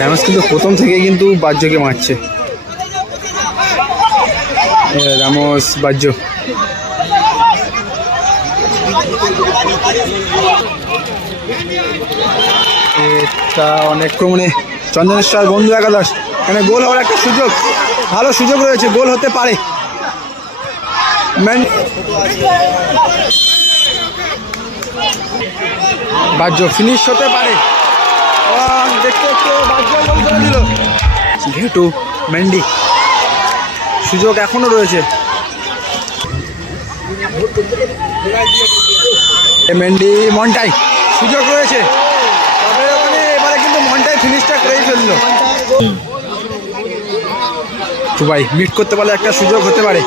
Ramos কিন্তু প্রথম থেকে কিন্তু বাহ্যকে মারছে। রামোস বাহ্য এটা অনেক ক্রমণে চন্দনেশ্বর বন্ধু একাদশ, এখানে গোল হওয়ার একটা সুযোগ, ভালো সুযোগ রয়েছে, গোল হতে পারে। বাহ্য ফিনিশ হতে পারে, দেখতে দেখতে বাহ্য গোল করে দিল। ঘেটু মেন্ডি, সুযোগ এখনো রয়েছে। মেন্ডি মন্টাই, সুযোগ রয়েছে, তবে ওখানে এবারে কিন্তু মন্টাই ফিনিশটা করেই ফেললো। ভাই মিট করতে পারলে একটা সুযোগ হতে পারে।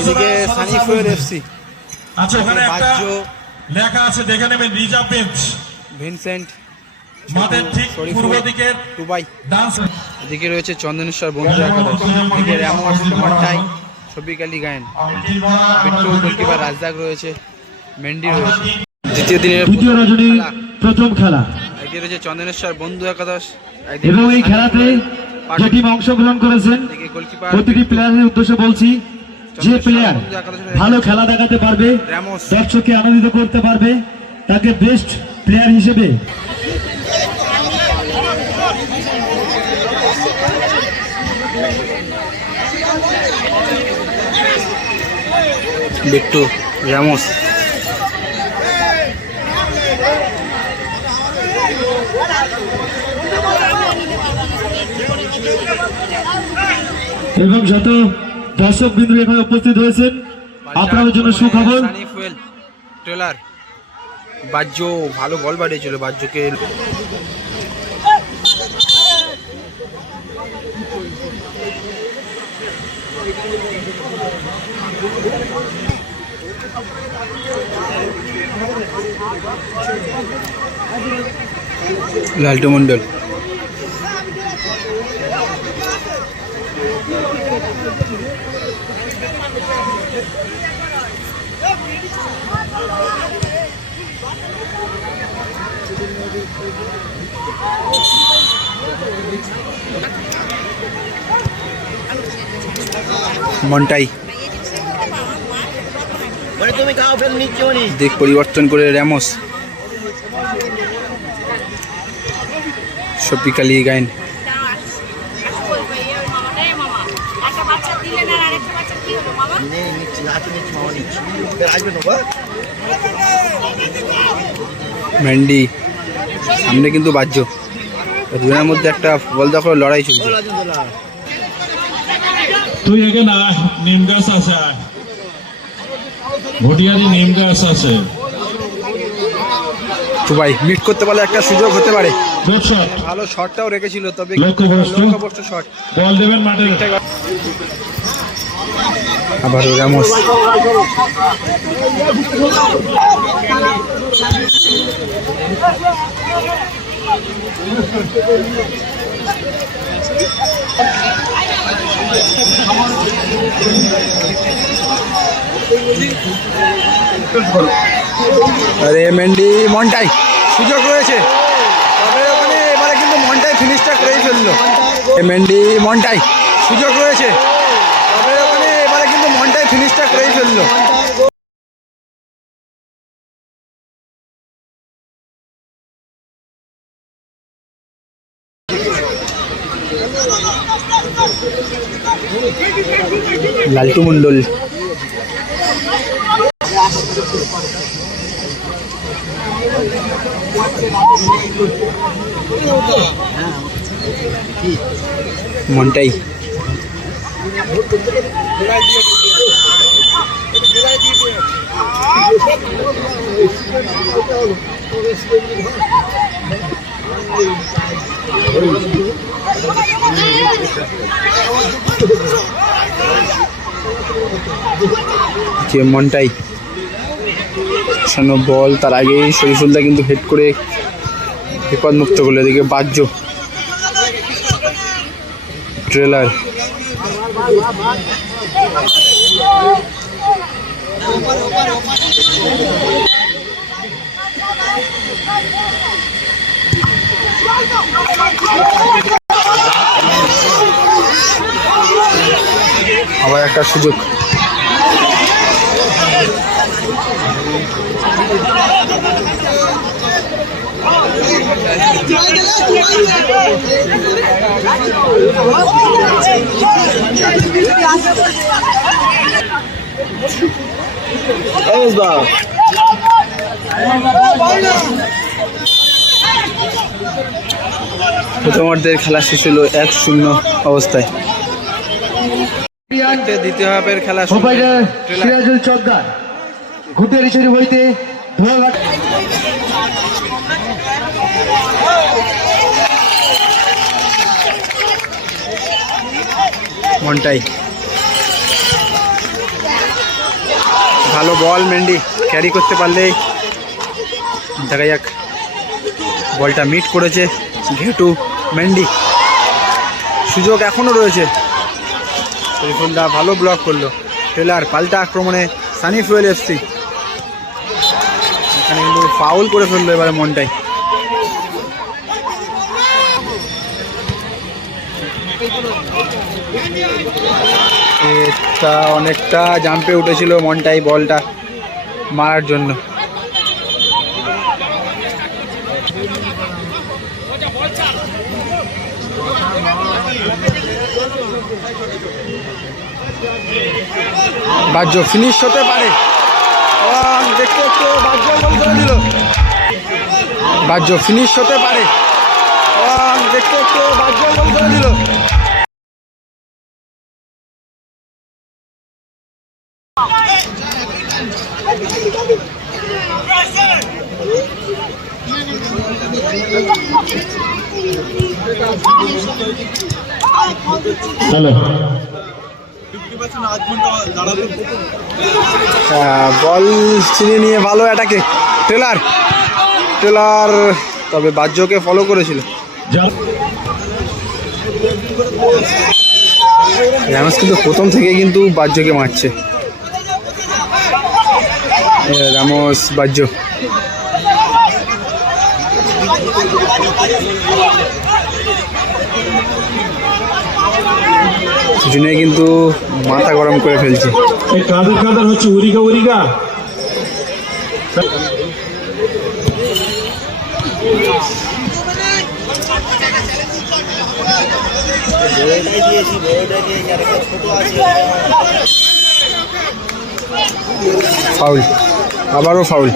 এদিকে সানি ফুয়েল এফসি, আচ্ছা ওখানে একটা লেখা আছে দেখে নেবেন, রিজার্ভ বেঞ্চ ভিনসেন্ট মাঠের ঠিক পূর্ব দিকে দুবাই। এদিকে রয়েছে চন্দনেশ্বর বন্ধু একাদশ, এদিকে রামোস মন্টাই শফিক আলী গায়েন, বিট্টু গোলকিপার রাজদাক রয়েছে, মেন্ডি রয়েছে। দ্বিতীয় দিনের প্রথম খেলা, এদিকে রয়েছে চন্দনেশ্বর বন্ধু একাদশ এবং এই খেলাতে যে টিম অংশগ্রহণ করেছেন প্রতিটি প্লেয়ারের উদ্দেশ্যে বলছি, যে প্লেয়ার ভালো খেলা দেখাতে পারবে, দর্শককে আনন্দিত করতে পারবে, তাকে বেস্ট প্লেয়ার হিসেবে বিট্টু রামোস। এবং যত দর্শক বিন্দু এখানে উপস্থিত হয়েছেন, আপনাদের জন্য সুখবর। সানি ফুয়েল ট্রেলার বাহ্য ভালো বল বাড়িয়েছিল, বাহ্যকে লালটু মন্ডল। মন্টাই দিক পরিবর্তন করে রামোস, শফিক আলী গায়েন, মেন্ডি সামনে কিন্তু বাহ্য, দুজনের মধ্যে একটা বল দখল লড়াই চলছে। তুই এখানে নিম গাছ আছে, ভটিয়ারি নিম গাছ আছে। তো ভাই মিট করতে পারলে একটা সুযোগ হতে পারে, ভালো শটটাও রেখেছিল, তবে লক্ষ্যভ্রষ্ট শট। বল দেবেন মাঠে, আবার রামোস। আরে মেন্ডি মন্টাই, সুযোগ রয়েছে, তবে ওখানে এবারে কিন্তু মন্টাই ফিনিশটা করেই ফেললো। মেন্ডি মন্টাই, সুযোগ রয়েছে, তবে ওখানে এবারে কিন্তু মন্টাই ফিনিশটা করেই ফেললো। লালটু মন্ডল, মন্টাই, মন্টাই বল, তার আগে শরীফুলদা কিন্তু হেড করে বিপদ মুক্ত করলো। এদিকে বাহ্য ট্রেলার, আবার একটা সুযোগ। প্রথমার্ধের খেলা শেষ হলো 1-0 অবস্থায়। দ্বিতীয় হাফের খেলা শুরু। সিরাজুল চকদার ঘুটের ইশারি হইতে ধোয়াঘাট মন্টাই, ভালো বল, মেন্ডি ক্যারি করতে পারলেই দেখা যাক। বলটা মিট করেছে ঘেটু, মেন্ডি, সুযোগ এখনও রয়েছে। শরীফুল্লাহ ভালো ব্লক করলো। ট্রেলার পাল্টা আক্রমণে সানি ফুয়েল এফসি, এখানে কিন্তু ফাউল করে ফেললো এবারে মন্টাই। এটা অনেকটা জাম্পে উঠেছিল মন্টাই বলটা মারার জন্য। বাহ্য ফিনিশ হতে পারে, দেখতে একটু বাহ্য গোল করে দিল। বাহ্য ফিনিশ হতে পারে, দেখতে একটু বাহ্য গোল করে দিল। হ্যালো, বল ছিনিয়ে নিয়ে ভালো অ্যাটাকে ট্রেলার, তবে বাহ্যকে ফলো করেছিল। রামস কিন্তু প্রথম থেকে কিন্তু বাহ্যকে মারছে। রামস বাহ্য, দুজনে কিন্তু মাথা গরম করে ফেলছে। কাদের হচ্ছে উরিগা ফাউল, আবারও ফাউল।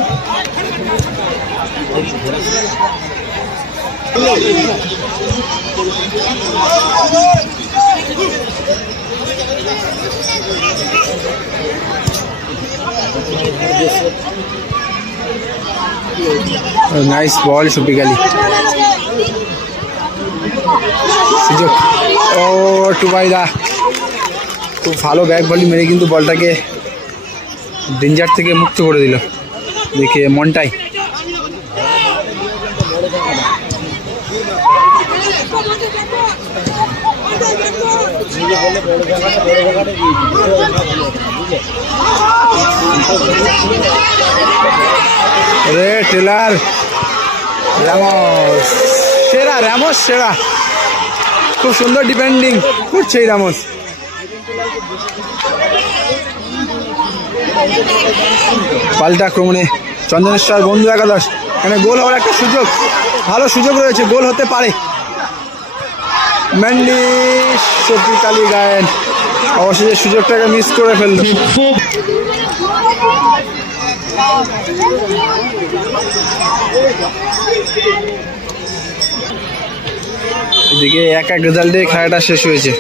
নাইস বল শফিক আলী, সুযোগ। ও টুবাইদা খুব ভালো ব্যাক বলি মেরে কিন্তু বলটাকে ডেঞ্জার থেকে মুক্ত করে দিল। দেখে মন্টাই, রে ট্রেলার, রামোস সেরা, রামোস সেরা, খুব সুন্দর ডিফেন্ডিং করছে এই রামোস। পাল্টা আক্রমণে চন্দনেশ্বর বন্ধু একাদশ, এখানে গোল হওয়ার একটা সুযোগ, ভালো সুযোগ রয়েছে, গোল হতে পারে। মেন্ডি, শফিক আলী গায়েন অবশেষে সুযোগটাকে মিস করে ফেলল। এদিকে 1-1 রেজাল্টে খেলাটা শেষ হয়েছে।